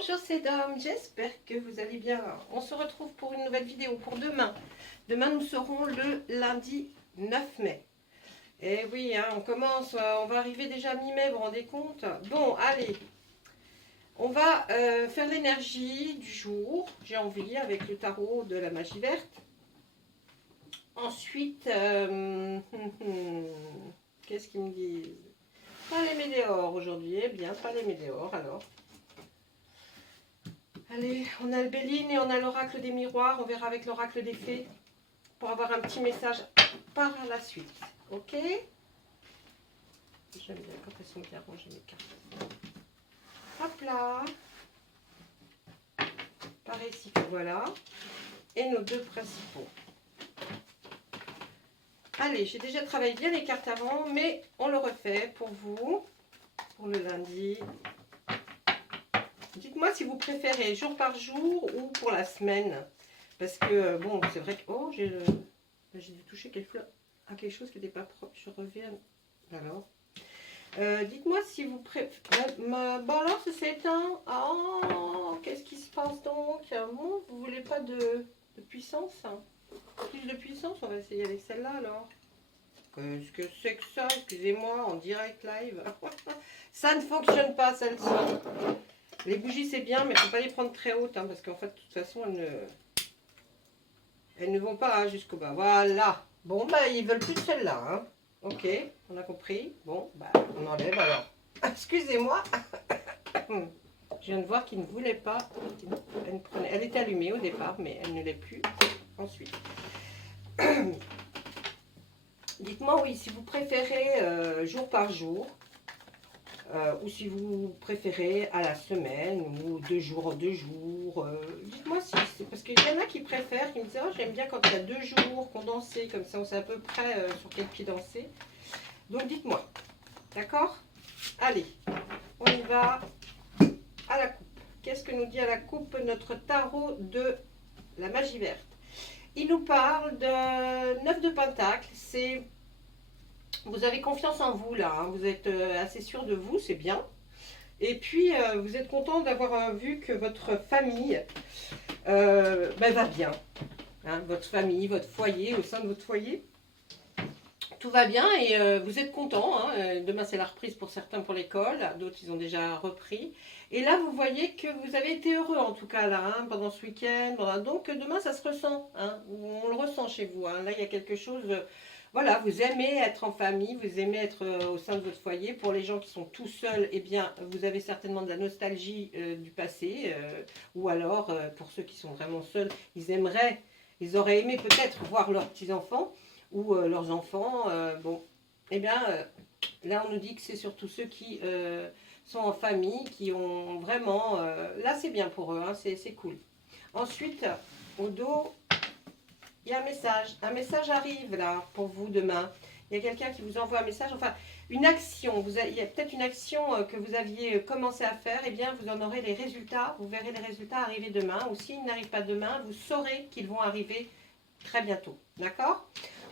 Bonjour c'est Dom, j'espère que vous allez bien. On se retrouve pour une nouvelle vidéo pour demain. Demain nous serons le lundi 9 mai. Et oui, hein, on commence, on va arriver déjà mi-mai, vous vous rendez compte? Bon, allez, on va faire l'énergie du jour, j'ai envie, avec le tarot de la magie verte. Ensuite, qu'est-ce qu'ils me disent? Pas les météores aujourd'hui, eh bien, pas les météores alors. Allez, on a le Béline et on a l'oracle des miroirs. On verra avec l'oracle des fées pour avoir un petit message par la suite. Ok? J'aime bien quand elles sont bien rangées mes cartes. Hop là. Par ici, voilà. Et nos deux principaux. Allez, j'ai déjà travaillé bien les cartes avant, mais on le refait pour vous, pour le lundi. Dites-moi si vous préférez jour par jour ou pour la semaine. Parce que, bon, c'est vrai que... Oh, j'ai dû toucher quelque chose qui n'était pas propre. Je reviens. Alors. Dites-moi si vous préférez... Bon, alors, ça s'est éteint. Oh, qu'est-ce qui se passe donc? Bon, vous voulez pas de puissance, hein? Plus de puissance, on va essayer avec celle-là, alors. Qu'est-ce que c'est que ça? Excusez-moi, en direct live. Ça ne fonctionne pas, celle-ci. Les bougies, c'est bien, mais il ne faut pas les prendre très hautes, hein, parce qu'en fait, de toute façon, elles ne vont pas jusqu'au bas. Voilà. Bon, bah, ils veulent plus de celle-là. Hein. Ok, on a compris. Bon, bah, on enlève alors. Excusez-moi. Je viens de voir qu'il ne voulait pas. Elle était allumée au départ, mais elle ne l'est plus ensuite. Dites-moi, oui, si vous préférez jour par jour. Ou si vous préférez à la semaine ou 2 jours en 2 jours. Dites-moi si c'est parce qu'il y en a qui préfèrent, qui me disent oh, j'aime bien quand il y a 2 jours condensés, comme ça on sait à peu près sur quel pied danser. Donc dites-moi, d'accord? Allez, on y va à la coupe. Qu'est-ce que nous dit à la coupe notre tarot de la magie verte? Il nous parle de 9 de Pentacle, c'est... Vous avez confiance en vous là, hein. Vous êtes assez sûr de vous, c'est bien. Et puis vous êtes content d'avoir vu que votre famille va bien. Hein, votre famille, votre foyer, au sein de votre foyer, tout va bien et vous êtes content. Hein. Demain c'est la reprise pour certains pour l'école, d'autres ils ont déjà repris. Et là vous voyez que vous avez été heureux en tout cas là, hein, pendant ce week-end. Donc demain ça se ressent, hein. On le ressent chez vous. Hein. Là il y a quelque chose... Voilà, vous aimez être en famille, vous aimez être au sein de votre foyer. Pour les gens qui sont tout seuls, eh bien, vous avez certainement de la nostalgie du passé. Ou alors, pour ceux qui sont vraiment seuls, ils auraient aimé peut-être voir leurs petits-enfants ou leurs enfants. Bon, eh bien, là, on nous dit que c'est surtout ceux qui sont en famille, qui ont vraiment... là, c'est bien pour eux, hein, c'est cool. Ensuite, au dos... Il y a un message. Un message arrive là pour vous demain. Il y a quelqu'un qui vous envoie un message. Enfin, une action. Il y a peut-être une action que vous aviez commencé à faire. Eh bien, vous en aurez les résultats. Vous verrez les résultats arriver demain. Ou s'ils n'arrivent pas demain, vous saurez qu'ils vont arriver très bientôt. D'accord?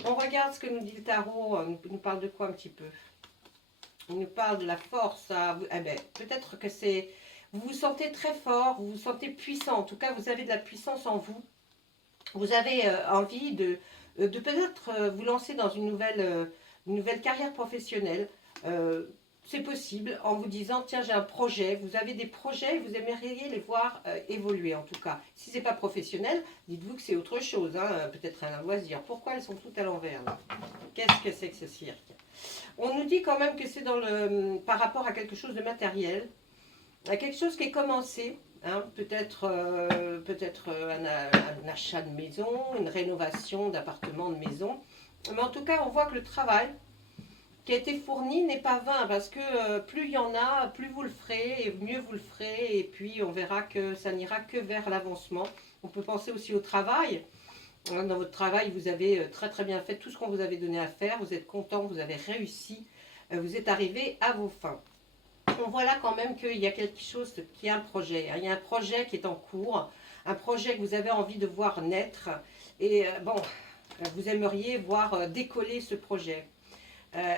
On regarde ce que nous dit le tarot. Il nous parle de quoi un petit peu? Il nous parle de la force. Eh ben, peut-être que c'est... Vous vous sentez très fort. Vous vous sentez puissant. En tout cas, vous avez de la puissance en vous. Vous avez envie de peut-être vous lancer dans une nouvelle carrière professionnelle. C'est possible en vous disant, tiens, j'ai un projet. Vous avez des projets, vous aimeriez les voir évoluer en tout cas. Si ce n'est pas professionnel, dites-vous que c'est autre chose, hein, peut-être un loisir. Pourquoi elles sont toutes à l'envers là? Qu'est-ce que c'est que ce cirque? On nous dit quand même que c'est par rapport à quelque chose de matériel, à quelque chose qui est commencé. Hein, peut-être un achat de maison, une rénovation d'appartement, de maison. Mais en tout cas, on voit que le travail qui a été fourni n'est pas vain. Parce que plus il y en a, plus vous le ferez et mieux vous le ferez. Et puis, on verra que ça n'ira que vers l'avancement. On peut penser aussi au travail. Dans votre travail, vous avez très très bien fait tout ce qu'on vous avait donné à faire. Vous êtes content, vous avez réussi. Vous êtes arrivé à vos fins. On voit là quand même qu'il y a quelque chose qui est un projet. Il y a un projet qui est en cours, un projet que vous avez envie de voir naître. Et bon, vous aimeriez voir décoller ce projet.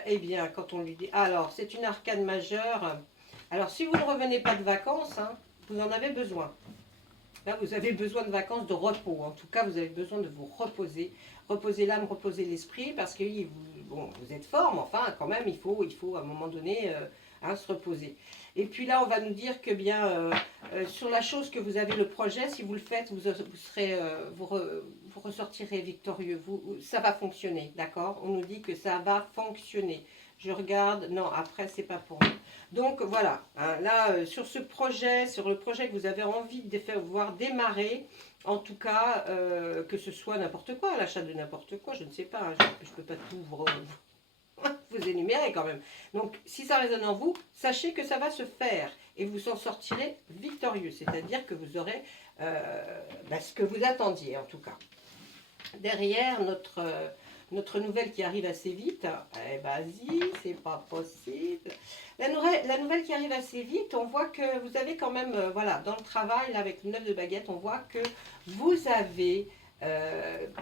Eh bien, quand on lui dit... Alors, c'est une arcane majeure. Alors, si vous ne revenez pas de vacances, hein, vous en avez besoin. Là, vous avez besoin de vacances, de repos. En tout cas, vous avez besoin de vous reposer. Reposer l'âme, reposer l'esprit, parce que bon, vous êtes fort, mais enfin, quand même, il faut à un moment donné se reposer. Et puis là, on va nous dire que bien, sur la chose que vous avez le projet, si vous le faites, vous ressortirez victorieux. Ça va fonctionner, d'accord? On nous dit que ça va fonctionner. Je regarde, non, après, c'est pas pour moi. Donc voilà, hein, là, sur ce projet, sur le projet que vous avez envie de faire voir démarrer, en tout cas, que ce soit n'importe quoi, l'achat de n'importe quoi, je ne sais pas, hein, je ne peux pas tout vous énumérer quand même. Donc, si ça résonne en vous, sachez que ça va se faire et vous en sortirez victorieux, c'est-à-dire que vous aurez ce que vous attendiez en tout cas. Derrière, notre nouvelle qui arrive assez vite, vas-y, c'est pas possible. La nouvelle qui arrive assez vite, on voit que vous avez quand même, voilà, dans le travail, là, avec le 9 de baguette, on voit que vous avez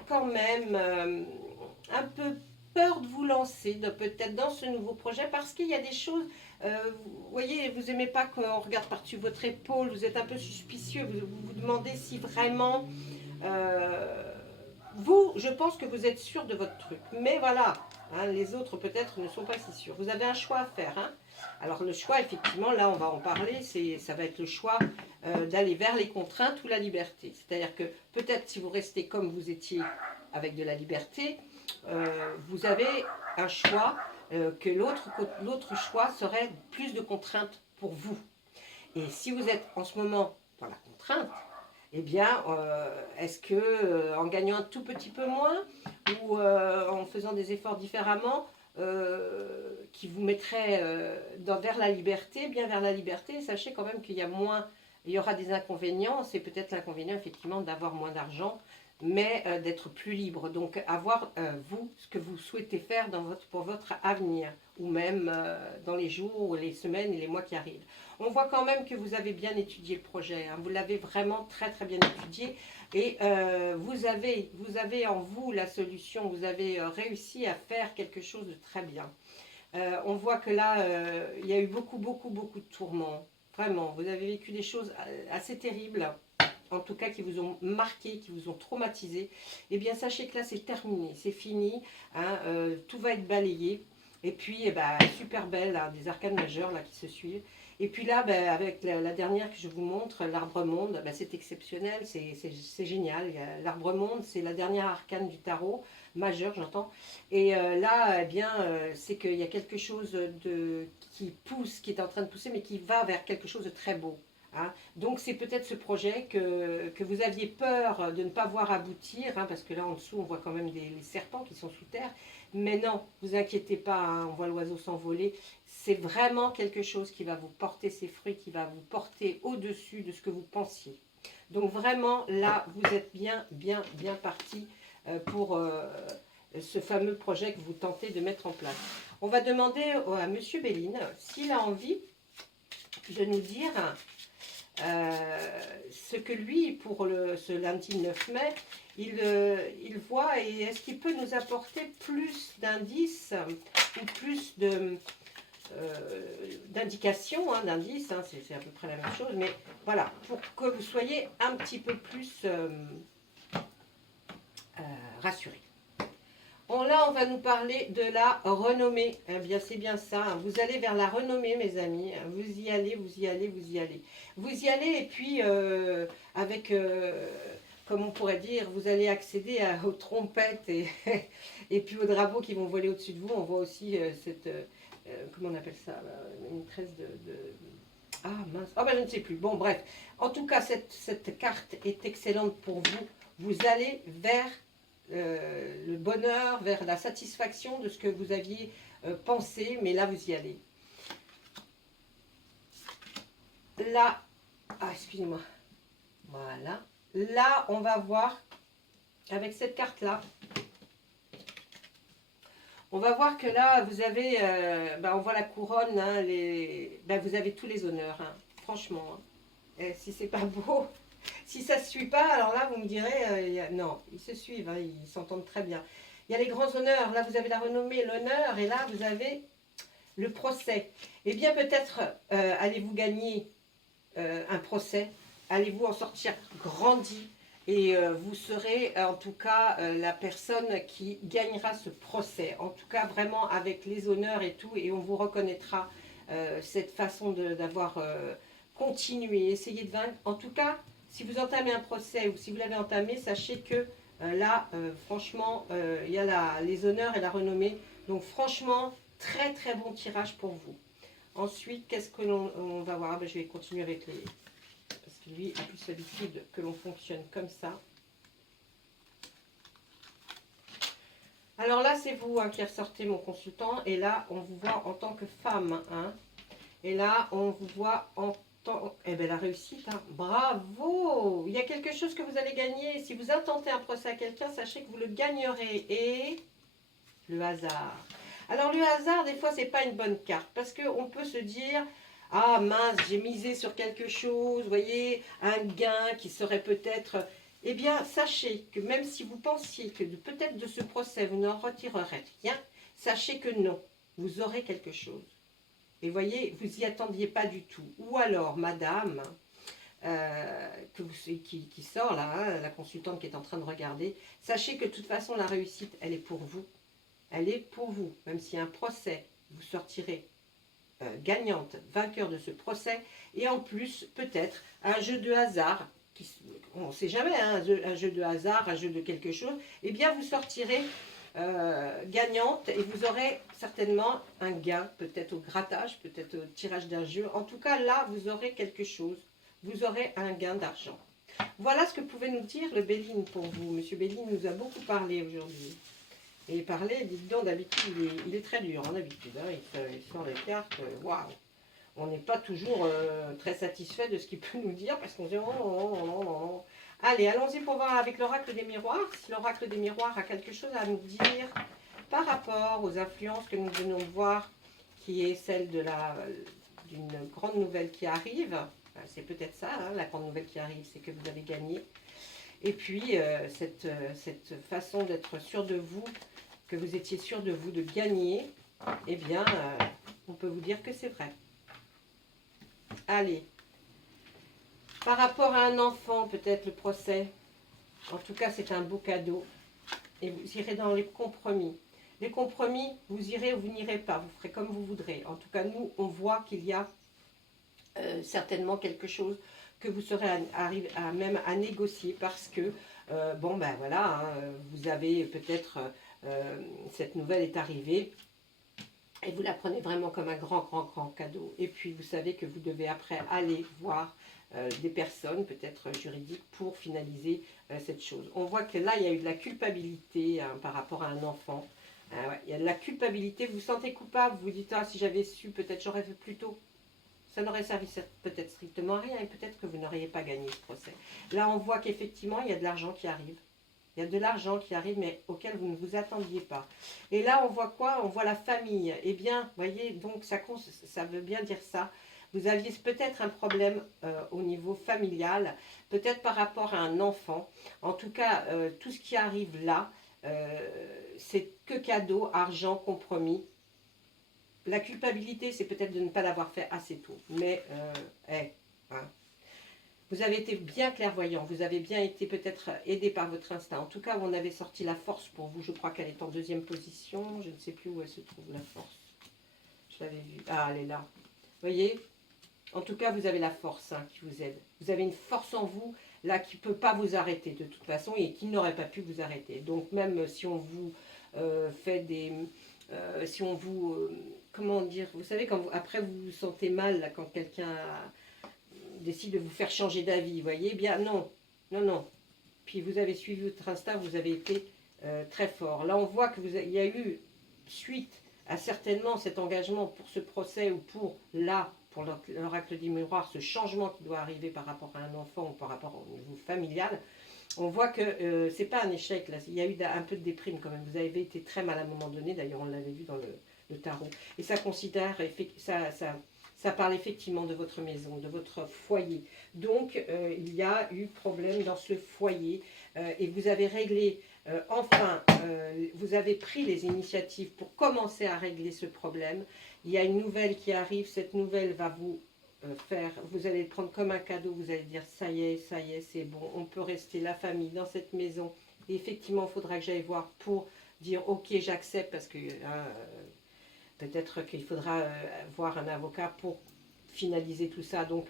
quand même un peu peur de vous lancer, peut-être dans ce nouveau projet, parce qu'il y a des choses, vous voyez, vous n'aimez pas qu'on regarde par-dessus votre épaule, vous êtes un peu suspicieux, vous demandez si vraiment... vous, je pense que vous êtes sûr de votre truc. Mais voilà, hein, les autres peut-être ne sont pas si sûrs. Vous avez un choix à faire. Hein. Alors le choix, effectivement, là on va en parler, ça va être le choix d'aller vers les contraintes ou la liberté. C'est-à-dire que peut-être si vous restez comme vous étiez avec de la liberté, vous avez un choix que l'autre choix serait plus de contraintes pour vous. Et si vous êtes en ce moment dans la contrainte, eh bien, est-ce que en gagnant un tout petit peu moins ou en faisant des efforts différemment, qui vous mettrait vers la liberté, bien vers la liberté, sachez quand même qu'il y a moins, il y aura des inconvénients, c'est peut-être l'inconvénient effectivement d'avoir moins d'argent, mais d'être plus libre, donc avoir vous, ce que vous souhaitez faire pour votre avenir, ou même dans les jours, ou les semaines et les mois qui arrivent. On voit quand même que vous avez bien étudié le projet, hein, vous l'avez vraiment très très bien étudié, et vous avez en vous la solution, vous avez réussi à faire quelque chose de très bien. On voit que là, il y a eu beaucoup de tourments, vraiment, vous avez vécu des choses assez terribles, en tout cas qui vous ont marqué, qui vous ont traumatisé, eh bien sachez que là c'est terminé, c'est fini, hein, tout va être balayé. Et puis super belle, hein, des arcanes majeures là, qui se suivent. Et puis là, avec la dernière que je vous montre, l'arbre monde, c'est exceptionnel, c'est génial. L'arbre monde, c'est la dernière arcane du tarot, majeur j'entends. Et là, c'est qu'il y a quelque chose qui pousse, qui est en train de pousser, mais qui va vers quelque chose de très beau. Hein. Donc c'est peut-être ce projet que vous aviez peur de ne pas voir aboutir, hein, parce que là en dessous on voit quand même les serpents qui sont sous terre, mais non, vous inquiétez pas, hein, on voit l'oiseau s'envoler, c'est vraiment quelque chose qui va vous porter ses fruits, qui va vous porter au-dessus de ce que vous pensiez. Donc vraiment là vous êtes bien parti pour ce fameux projet que vous tentez de mettre en place. On va demander à Monsieur Béline s'il a envie de nous dire ce que lui, pour ce lundi 9 mai, il voit, et est-ce qu'il peut nous apporter plus d'indices ou plus d'indications, hein, d'indices, hein, c'est à peu près la même chose, mais voilà, pour que vous soyez un petit peu plus rassurés. Bon, là, on va nous parler de la renommée. Eh bien, c'est bien ça. Hein. Vous allez vers la renommée, mes amis. Vous y allez, vous y allez, vous y allez. Vous y allez et puis, avec, comme on pourrait dire, vous allez accéder aux trompettes et puis aux drapeaux qui vont voler au-dessus de vous. On voit aussi cette, comment on appelle ça, une tresse ah mince, je ne sais plus. Bon, bref. En tout cas, cette carte est excellente pour vous. Vous allez vers le bonheur, vers la satisfaction de ce que vous aviez pensé, mais là vous y allez. Là, excusez-moi, voilà, là on va voir, avec cette carte là, on va voir que là vous avez, on voit la couronne, hein, vous avez tous les honneurs, hein, franchement, hein. Et si c'est pas beau... Si ça ne se suit pas, alors là, vous me direz, non, ils se suivent, hein, ils s'entendent très bien. Il y a les grands honneurs, là, vous avez la renommée, l'honneur, et là, vous avez le procès. Eh bien, peut-être allez-vous gagner un procès, allez-vous en sortir grandi et vous serez en tout cas la personne qui gagnera ce procès. En tout cas vraiment avec les honneurs et tout, et on vous reconnaîtra cette façon d'avoir continué, essayé de vaincre. En tout cas, si vous entamez un procès ou si vous l'avez entamé, sachez que là, franchement, il y a les honneurs et la renommée. Donc franchement, très très bon tirage pour vous. Ensuite, qu'est-ce que l'on va voir? Je vais continuer avec les... Parce que lui a plus l'habitude que l'on fonctionne comme ça. Alors là, c'est vous qui ressortez mon consultant. Et là, on vous voit en tant que femme. Hein. Et là, on vous voit en tant... Eh bien, la réussite. Hein. Bravo! Il y a quelque chose que vous allez gagner. Si vous intentez un procès à quelqu'un, sachez que vous le gagnerez. Et le hasard. Alors le hasard, des fois, c'est pas une bonne carte. Parce qu'on peut se dire, ah mince, j'ai misé sur quelque chose, vous voyez, un gain qui serait peut-être... Eh bien, sachez que même si vous pensiez que peut-être de ce procès, vous n'en retirerez rien, sachez que non, vous aurez quelque chose. Et voyez, vous n'y attendiez pas du tout. Ou alors, madame, qui sort là, hein, la consultante qui est en train de regarder, sachez que de toute façon, la réussite, elle est pour vous. Elle est pour vous. Même s'il y a un procès, vous sortirez gagnante, vainqueur de ce procès. Et en plus, peut-être, un jeu de hasard, on ne sait jamais, hein, un jeu de hasard, un jeu de quelque chose, eh bien, vous sortirez gagnante et vous aurez certainement un gain, peut-être au grattage, peut-être au tirage d'un jeu. En tout cas, là, vous aurez quelque chose. Vous aurez un gain d'argent. Voilà ce que pouvait nous dire le Béline pour vous. Monsieur Béline nous a beaucoup parlé aujourd'hui. Et parler, dites donc, d'habitude, il est très dur, en habitude. Hein, il sort les cartes, waouh. On n'est pas toujours très satisfait de ce qu'il peut nous dire, parce qu'on se dit, oh, oh, oh, oh. Allez, allons-y pour voir avec l'oracle des miroirs, si l'oracle des miroirs a quelque chose à nous dire par rapport aux influences que nous venons de voir, qui est celle d'une grande nouvelle qui arrive. C'est peut-être ça, hein, la grande nouvelle qui arrive, c'est que vous avez gagné. Et puis, cette façon d'être sûr de vous, que vous étiez sûr de vous, de gagner, eh bien, on peut vous dire que c'est vrai. Allez. Par rapport à un enfant, peut-être le procès. En tout cas, c'est un beau cadeau. Et vous irez dans les compromis. Les compromis, vous irez ou vous n'irez pas. Vous ferez comme vous voudrez. En tout cas, nous, on voit qu'il y a certainement quelque chose que vous serez arrivé même à négocier parce que, bon, ben voilà, hein, vous avez peut-être... cette nouvelle est arrivée et vous la prenez vraiment comme un grand cadeau. Et puis vous savez que vous devez après aller voir des personnes, peut-être juridiques, pour finaliser cette chose. On voit que là, il y a eu de la culpabilité hein, par rapport à un enfant. Ouais, il y a de la culpabilité, vous vous sentez coupable, vous vous dites, ah, si j'avais su, peut-être j'aurais fait plus tôt. Ça n'aurait servi peut-être strictement à rien et peut-être que vous n'auriez pas gagné ce procès. Là, on voit qu'effectivement, il y a de l'argent qui arrive. Il y a de l'argent qui arrive, mais auquel vous ne vous attendiez pas. Et là, on voit quoi? On voit la famille. Eh bien, vous voyez, donc ça veut bien dire ça. Vous aviez peut-être un problème au niveau familial, peut-être par rapport à un enfant. En tout cas, tout ce qui arrive là, c'est que cadeau, argent, compromis. La culpabilité, c'est peut-être de ne pas l'avoir fait assez tôt. Mais, hein. Vous avez été bien clairvoyant, vous avez bien été peut-être aidé par votre instinct. En tout cas, on avait sorti la force pour vous. Je crois qu'elle est en deuxième position. Je ne sais plus où elle se trouve, la force. Je l'avais vue. Ah, elle est là. Vous voyez? En tout cas, vous avez la force hein, qui vous aide. Vous avez une force en vous, là, qui ne peut pas vous arrêter de toute façon et qui n'aurait pas pu vous arrêter. Donc, même si on vous fait des... si on vous... comment dire? Vous savez, quand après, vous vous sentez mal, là, quand quelqu'un... décide de vous faire changer d'avis, vous voyez, bien non, non, non. Puis vous avez suivi votre instinct, vous avez été très fort. Là, on voit qu'il y a eu, suite à certainement cet engagement pour ce procès ou pour là, pour l'oracle des miroirs, ce changement qui doit arriver par rapport à un enfant ou par rapport au niveau familial, on voit que c'est pas un échec, là. Il y a eu un peu de déprime quand même. Vous avez été très mal à un moment donné, d'ailleurs on l'avait vu dans le tarot. Et ça considère, ça parle effectivement de votre maison, de votre foyer. Donc, il y a eu problème dans ce foyer et vous avez réglé, enfin, vous avez pris les initiatives pour commencer à régler ce problème. Il y a une nouvelle qui arrive, cette nouvelle va vous vous allez le prendre comme un cadeau, vous allez dire ça y est, c'est bon, on peut rester la famille dans cette maison. Et effectivement, il faudra que j'aille voir pour dire ok, j'accepte, parce que peut-être qu'il faudra voir un avocat pour finaliser tout ça. Donc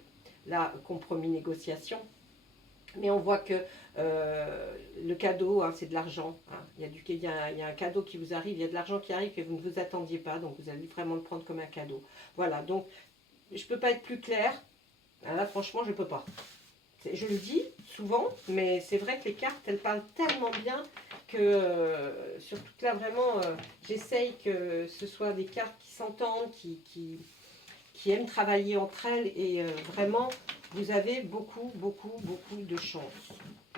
là, compromis, négociation. Mais on voit que le cadeau, hein, c'est de l'argent. Hein. Il y a un cadeau qui vous arrive, il y a de l'argent qui arrive que vous ne vous attendiez pas, donc vous allez vraiment le prendre comme un cadeau. Voilà, donc je ne peux pas être plus claire. Là, franchement, je ne peux pas. Je le dis souvent, mais c'est vrai que les cartes, elles parlent tellement bien que surtout que là, vraiment, j'essaye que ce soit des cartes qui s'entendent, qui aiment travailler entre elles. Et vraiment, vous avez beaucoup de chance,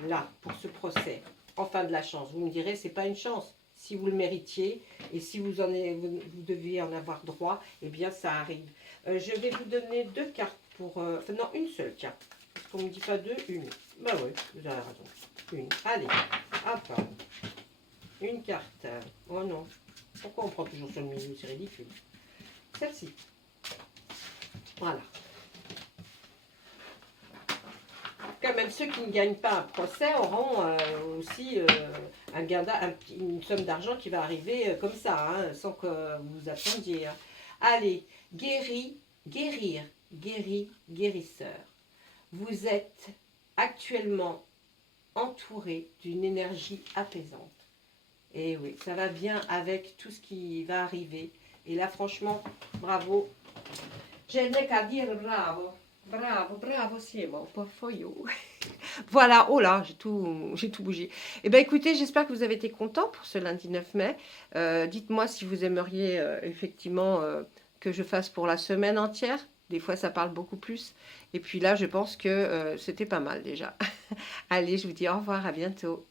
là, pour ce procès. Enfin, de la chance. Vous me direz, c'est pas une chance. Si vous le méritiez, et si vous deviez en avoir droit, eh bien, ça arrive. Je vais vous donner 2 cartes pour... enfin, non, une seule, tiens. Parce qu'on ne me dit pas 2, une. Bah oui, vous avez raison. Une. Allez, hop. Une carte. Oh non. Pourquoi on prend toujours sur le milieu? C'est ridicule. Celle-ci. Voilà. Quand même, ceux qui ne gagnent pas un procès auront aussi un gain une somme d'argent qui va arriver comme ça, hein, sans que vous vous attendiez. Hein. Allez, guérir, guérisseur. Vous êtes actuellement entouré d'une énergie apaisante. Et oui, ça va bien avec tout ce qui va arriver. Et là, franchement, bravo. Je n'ai qu'à dire bravo. Bravo, c'est bon, pas foyou. Voilà, oh là, j'ai tout bougé. Eh bien, écoutez, j'espère que vous avez été contents pour ce lundi 9 mai. Dites-moi si vous aimeriez effectivement que je fasse pour la semaine entière. Des fois, ça parle beaucoup plus. Et puis là, je pense que c'était pas mal déjà. Allez, je vous dis au revoir, à bientôt.